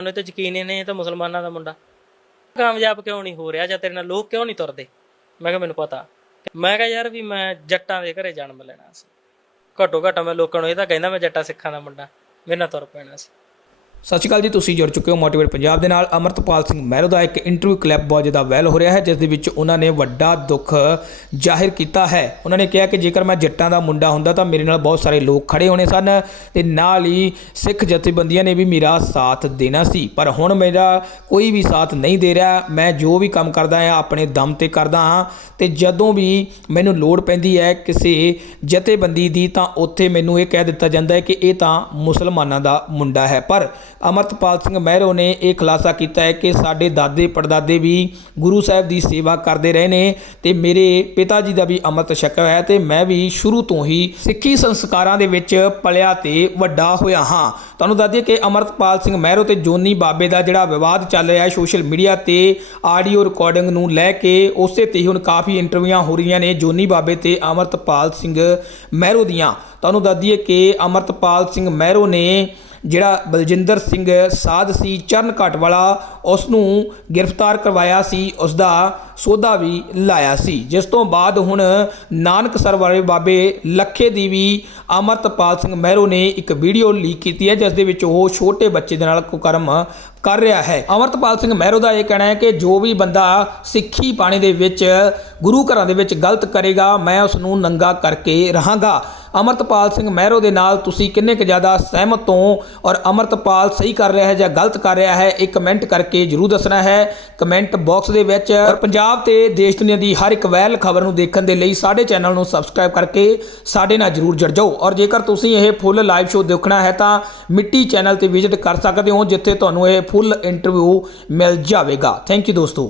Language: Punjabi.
ਉਹਨੇ ਤੇ ਯਕੀਨ ਹੀ ਨਹੀਂ ਇਹ ਤਾਂ ਮੁਸਲਮਾਨਾਂ ਦਾ ਮੁੰਡਾ। ਕਾਮਯਾਬ ਕਿਉਂ ਨਹੀਂ ਹੋ ਰਿਹਾ ਜਾਂ ਤੇਰੇ ਨਾਲ ਲੋਕ ਕਿਉਂ ਨਹੀਂ ਤੁਰਦੇ? ਮੈਂ ਕਿਹਾ, ਮੈਨੂੰ ਪਤਾ। ਮੈਂ ਕਿਹਾ, ਯਾਰ ਵੀ ਮੈਂ ਜੱਟਾਂ ਦੇ ਘਰੇ ਜਨਮ ਲੈਣਾ ਸੀ। ਘੱਟੋ ਘੱਟ ਮੈਂ ਲੋਕਾਂ ਨੂੰ ਇਹ ਤਾਂ ਕਹਿੰਦਾ ਮੈਂ ਜੱਟਾਂ ਸਿੱਖਾਂ ਦਾ ਮੁੰਡਾ। ਮੇਰੇ ਨਾਲ ਤੁਰ ਪੈਣਾ ਸੀ। ਸਤਿ ਸ਼੍ਰੀ ਅਕਾਲ ਜੀ, ਤੁਸੀਂ ਜੁੜ ਚੁੱਕੇ ਹੋ ਮੋਟੀਵੇਟ ਪੰਜਾਬ ਦੇ ਨਾਲ। ਅਮਰਤਪਾਲ ਸਿੰਘ ਮਹਿਰੋ ਦਾ ਇੱਕ ਇੰਟਰਵਿਊ ਕਲਿੱਪ ਬਹੁਤ ਜ਼ਿਆਦਾ ਵਾਇਰਲ ਹੋ ਰਿਹਾ ਹੈ, ਜਿਸ ਦੇ ਵਿੱਚ ਉਹਨਾਂ ਨੇ ਵੱਡਾ ਦੁੱਖ ਜ਼ਾਹਿਰ ਕੀਤਾ ਹੈ। ਉਹਨਾਂ ਨੇ ਕਿਹਾ ਕਿ ਜੇਕਰ ਮੈਂ ਜੱਟਾਂ ਦਾ ਮੁੰਡਾ ਹੁੰਦਾ ਤਾਂ ਮੇਰੇ ਨਾਲ ਬਹੁਤ ਸਾਰੇ ਲੋਕ ਖੜੇ ਹੋਣੇ ਸਨ ਤੇ ਨਾਲ ਹੀ ਸਿੱਖ ਜਥੇਬੰਦੀਆਂ ਨੇ ਵੀ ਮੇਰਾ ਸਾਥ ਦੇਣਾ ਸੀ। ਪਰ ਹੁਣ ਮੇਰਾ ਕੋਈ ਵੀ ਸਾਥ ਨਹੀਂ ਦੇ ਰਿਹਾ। ਮੈਂ ਜੋ ਵੀ ਕੰਮ ਕਰਦਾ ਹਾਂ ਆਪਣੇ ਦਮ ਤੇ ਕਰਦਾ ਹਾਂ ਤੇ ਜਦੋਂ ਵੀ ਮੈਨੂੰ ਲੋੜ ਪੈਂਦੀ ਹੈ ਕਿਸੇ ਜਥੇਬੰਦੀ ਦੀ ਤਾਂ ਉੱਥੇ ਮੈਨੂੰ ਇਹ ਕਹਿ ਦਿੱਤਾ ਜਾਂਦਾ ਹੈ ਕਿ ਇਹ ਤਾਂ ਮੁਸਲਮਾਨਾਂ ਦਾ ਮੁੰਡਾ ਹੈ। ਪਰ ਅਮਰਤਪਾਲ ਸਿੰਘ ਮਹਿਰੋ ਨੇ ਇਹ ਖੁਲਾਸਾ ਕੀਤਾ ਹੈ ਕਿ ਸਾਡੇ ਦਾਦੇ ਪੜਦਾਦੇ ਵੀ ਗੁਰੂ ਸਾਹਿਬ ਦੀ ਸੇਵਾ ਕਰਦੇ ਰਹੇ ਨੇ ਤੇ ਮੇਰੇ ਪਿਤਾ ਜੀ ਦਾ ਵੀ ਅੰਮ੍ਰਿਤ ਛਕਿਆ ਹੈ ਤੇ ਮੈਂ ਵੀ ਸ਼ੁਰੂ ਤੋਂ ਹੀ ਸਿੱਖੀ ਸੰਸਕਾਰਾਂ ਦੇ ਵਿੱਚ ਪਲਿਆ ਤੇ ਵੱਡਾ ਹੋਇਆ ਹਾਂ। ਤੁਹਾਨੂੰ ਦੱਸ ਦਈਏ ਕਿ ਅਮਰਤਪਾਲ ਸਿੰਘ ਮਹਿਰੋ ਤੇ ਜੋਨੀ ਬਾਬੇ ਦਾ ਜਿਹੜਾ ਵਿਵਾਦ ਚੱਲ ਰਿਹਾ ਹੈ ਸੋਸ਼ਲ ਮੀਡੀਆ ਤੇ ਆਡੀਓ ਰਿਕਾਰਡਿੰਗ ਨੂੰ ਲੈ ਕੇ ਉਸੇ ਤੇ ਹੀ ਹੁਣ ਕਾਫੀ ਇੰਟਰਵਿਊਆਂ ਹੋ ਰਹੀਆਂ ਨੇ ਜੋਨੀ ਬਾਬੇ ਤੇ ਅਮਰਤਪਾਲ ਸਿੰਘ ਮਹਿਰੋ ਦੀਆਂ। ਤੁਹਾਨੂੰ ਦੱਸ ਦਈਏ ਕਿ ਅਮਰਤਪਾਲ ਸਿੰਘ ਮਹਿਰੋ ਨੇ ਜਿਹੜਾ ਬਲਜਿੰਦਰ ਸਿੰਘ ਸਾਧ ਸੀ, ਚਰਨ ਘਾਟ ਵਾਲਾ ਉਸ ਨੂੰ ਗ੍ਰਿਫਤਾਰ ਕਰਵਾਇਆ ਸੀ ਉਸ ਦਾ ਸੋਧਾ ਵੀ ਲਾਇਆ ਸੀ। ਜਿਸ ਤੋਂ ਬਾਅਦ ਹੁਣ ਨਾਨਕਸਰ ਵਾਲੇ ਬਾਬੇ ਲੱਖੇ ਦੀ ਵੀ ਅਮਰਤਪਾਲ ਸਿੰਘ ਮਹਿਰੋ ਨੇ ਇੱਕ ਵੀਡੀਓ ਲੀਕ ਕੀਤੀ ਹੈ, ਜਿਸ ਦੇ ਵਿੱਚ ਉਹ ਛੋਟੇ ਬੱਚੇ ਦੇ ਨਾਲ ਕੁਕਰਮ ਕਰ ਰਿਹਾ ਹੈ। ਅਮਰਤਪਾਲ ਸਿੰਘ ਮਹਿਰੋ ਦਾ ਇਹ ਕਹਿਣਾ ਹੈ ਕਿ ਜੋ ਵੀ ਬੰਦਾ ਸਿੱਖੀ ਪਾਣੀ ਦੇ ਵਿੱਚ ਗੁਰੂ ਘਰਾਂ ਦੇ ਵਿੱਚ ਗਲਤ ਕਰੇਗਾ, ਮੈਂ ਉਸ ਨੂੰ ਨੰਗਾ ਕਰਕੇ ਰਹਾਂਗਾ। ਅਮਰਤਪਾਲ ਸਿੰਘ ਮਹਿਰੋ ਦੇ ਨਾਲ ਤੁਸੀਂ ਕਿੰਨੇ ਕੁ ਜ਼ਿਆਦਾ ਸਹਿਮਤ ਹੋ? ਔਰ ਅਮਰਤਪਾਲ ਸਹੀ ਕਰ ਰਿਹਾ ਹੈ ਜਾਂ ਗਲਤ ਕਰ ਰਿਹਾ ਹੈ? ਇਹ ਕਮੈਂਟ ਕਰਕੇ ਜਰੂਰ ਦੱਸਣਾ ਹੈ। ਕਮੈਂਟ ਬਾਕਸ ਦੇ ਵਿੱਚ ਔਰ ਪੰਜਾਬ ਤੇ ਦੇਸ਼ ਦੁਨੀਆ ਦੀ ਹਰ ਇੱਕ ਵੈਲ ਖਬਰ ਨੂੰ ਦੇਖਣ ਦੇ ਲਈ ਸਾਡੇ ਚੈਨਲ ਨੂੰ ਸਬਸਕ੍ਰਾਈਬ ਕਰਕੇ ਸਾਡੇ ਨਾਲ ਜਰੂਰ ਜੁੜ ਜਾਓ। ਔਰ ਜੇਕਰ ਤੁਸੀਂ ਇਹ ਫੁੱਲ ਲਾਈਵ ਸ਼ੋਅ ਦੇਖਣਾ ਹੈ ਤਾਂ ਮਿੱਟੀ ਚੈਨਲ ਤੇ ਵਿਜ਼ਿਟ ਕਰ ਸਕਦੇ ਹੋ, ਜਿੱਥੇ ਤੁਹਾਨੂੰ ਇਹ ਫੁੱਲ ਇੰਟਰਵਿਊ ਮਿਲ ਜਾਵੇਗਾ। ਥੈਂਕ ਯੂ ਦੋਸਤੋ।